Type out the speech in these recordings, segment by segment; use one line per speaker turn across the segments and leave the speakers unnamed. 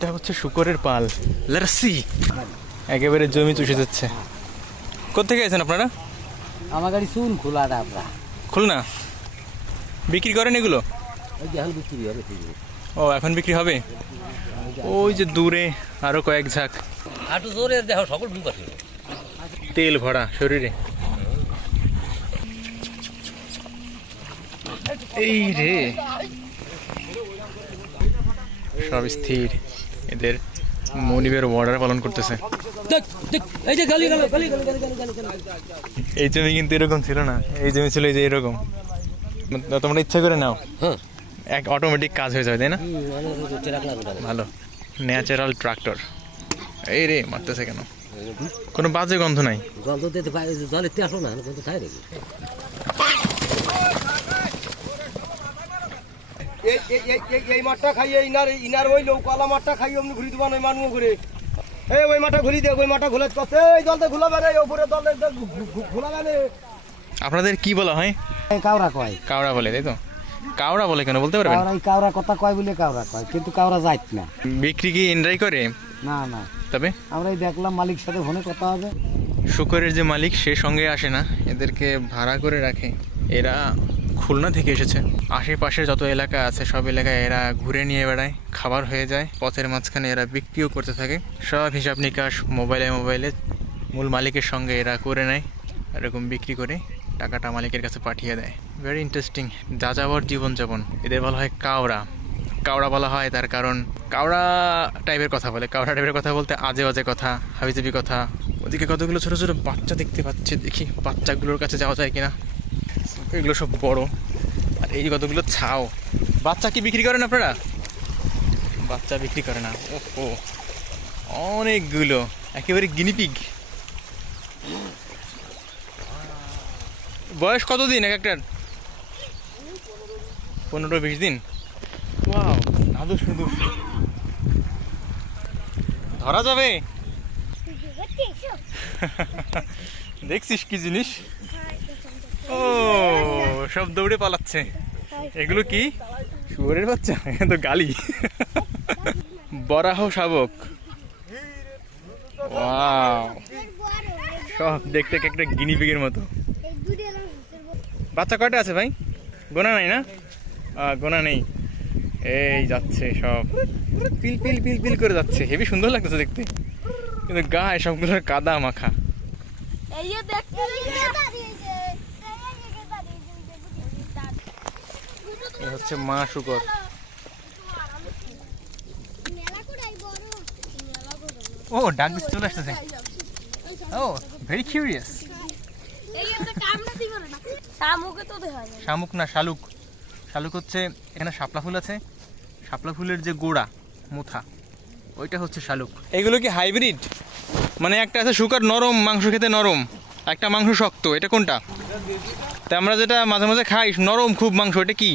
এটা হচ্ছে শুকরের পাল। লার্সি একেবারে জমি চুষে যাচ্ছে। কোথেকে আছেন আপনারা?
আমার গাড়ি শুন খোলা আমরা।
খুলনা? বিক্রি করেন এগুলো? ও এখন বিক্রি হবে? ওই যে দূরে আরও কয়েক ঝাঁক।
হাঁটু জোরে দেখো সকল
তেল ভরা শরীরে। এই রে। সব স্থির। এদের মনিবের অর্ডার পালন করতেছে।
এই
জমি কিন্তু এরকম ছিল না। এই জমি ছিল এই যে এরকম। তোমরা ইচ্ছা করে নাও। এক অটোমেটিক কাজ হয়ে যাবে তাই না? ভালো। ন্যাচারাল ট্রাক্টর এই রে মারতেছে কেন? কোনো বাজে গন্ধ নাই।
গন্ধ দিতে পারে জলে আসো না গন্ধ খাই
এই মাঠটা খাইয়ে ইনার ইনার ওই কলা মাঠটা খাইয়ে অমনি ঘুরি দেবা নয় মানুষ ঘুরে। এই ওই মাঠটা ঘুরি দে ওই মাঠটা ঘুলে কত এই দলতে ঘুলাবে রে ওপরে দলে ঘুলাবে রে
আপনাদের কি বলা হয়?
কাউরা কয়।
কাওড়া বলে তাই তো? কাওড়া বলে কেন বলতে পারবেন?
কাউরা কাউরা কথা কয় বলে কাউরা কয় কিন্তু কাউরা যাইত না।
বিক্রি কি ইন্ডাই করে?
না না।
তবে?
আমরা দেখলাম মালিক সাথে ফোনে কথা হবে।
শুকরের যে মালিক সে সঙ্গে আসে না। এদেরকে ভাড়া করে রাখে। এরা খুলনা থেকে এসেছে। আশেপাশে যত এলাকা আছে, সব এলাকায় এরা ঘুরে নিয়ে বেড়ায়, খাবার হয়ে যায়, পথের মাঝখানে এরা বিক্রিও করতে থাকে। সব হিসাব নিকাশ মোবাইলে মোবাইলে মূল মালিকের সঙ্গে এরা করে নেয়, এরকম বিক্রি করে টাকাটা মালিকের কাছে পাঠিয়ে দেয়। ভেরি ইন্টারেস্টিং যাযাবর জীবনযাপন। এদের বলা হয় কাওড়া। কাওড়া বলা হয় তার কারণ, কাওড়া টাইপের কথা বলে। কাওড়া টাইপের কথা বলতে আজে বাজে কথা, হাবিজাবি কথা। ওদিকে কতগুলো ছোট ছোট বাচ্চা দেখতে পাচ্ছি দেখি, বাচ্চাগুলোর কাছে যাওয়া যায় কিনা। এগুলো সব বড়। আর এই কতগুলো ছাও। বাচ্চা কি বিক্রি করেন আপনারা? বাচ্চা বিক্রি করে না। ও অনেকগুলো। একেবারে গিনিপিগ বয়স কতদিন এক একটার? পনেরো বিশ দিন। ওয়াও দাদু শুধু ধরা যাবে? দেখছিস কি জিনিস? ও, সব দৌড়ে পালাচ্ছে। এগুলো কি? শুয়োরের বাচ্চা? তো গালি। বরাহ শাবক। সব দেখতে এক একটা গিনিপিগের মতো। বাচ্চা কয়টা আছে ভাই? গোনা নাই না? গোনা নেই। এই যাচ্ছে সব। পিল পিল পিল পিল করে যাচ্ছে। হেবি সুন্দর লাগতেছে দেখতে। কিন্তু গায়ে সবগুলোর কাদা মাখা। হচ্ছে মা শুকর। ও, ডাক চলে আসতেছে। ও ভেরি কিউরিয়াস
শামুক
না, শালুক। শালুক হচ্ছে, এখানে শাপলা ফুল আছে। শাপলা ফুলের যে গোড়া, মুথা, ওইটা হচ্ছে শালুক। এগুলো কি হাইব্রিড? মানে একটা আছে শুকার নরম, মাংস খেতে নরম, একটা মাংস শক্ত, এটা কোনটা? তা আমরা যেটা মাঝে মাঝে খাই, নরম খুব মাংস, এটা কি?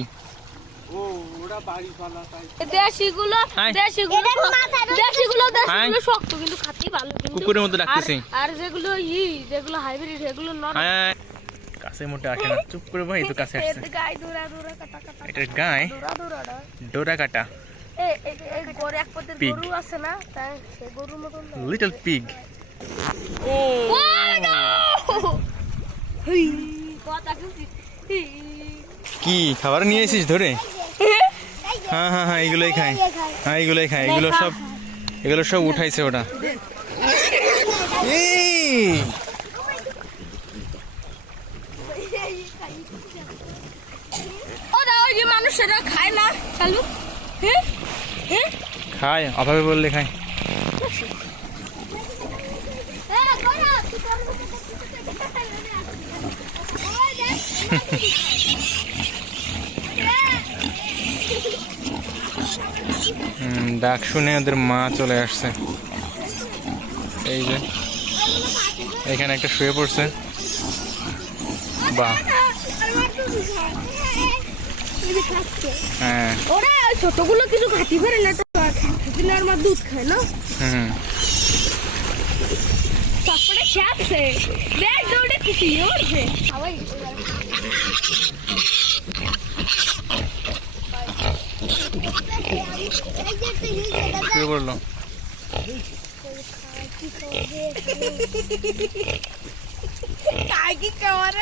দেশিগুলো দেশিগুলো দেশিগুলো দেশিগুলো শক্ত কিন্তু খাতে ভালো কিন্তু
কুকুরের মতো ডাকতেছি।
আর- আর যেগুলো ই যেগুলো হাইব্রিড সেগুলো নরম
কাছে মোটে আসে না। চুপ করে ভাই তো কাছে আসছে।
এর গায়ে দূরা দূরা কাটা কাটা
এটার গায়ে?
দূরা দূরা না।
ডোরা কাটা।
এই এই এই গরু এক পদের
Pig.
গরু আছে না? তাই সেই গরুর মতন না। Little pig.
কি খাবার নিয়ে এসিস ধরে? হ্যাঁ হ্যাঁ হ্যাঁ এগুলোই খায় হ্যাঁ এগুলোই খায় এগুলো সব এগুলো সব উঠাইছে ওটা।
মানুষেরা খায় না চালু
খায় অভাবে বললে খায় হুম, ডাক শুনে ওদের মা চলে আসছে। এই যে এখানে একটা শুয়ে পড়ছে। বাহ। হ্যাঁ।
ওরা ছোটগুলো কিছু খাতি পারে না তো দিনের আমার দুধ খায় না?
হুম।
তারপরে দেখ দৌড়ে
শুয়ে পড়লো
কাকি কেমন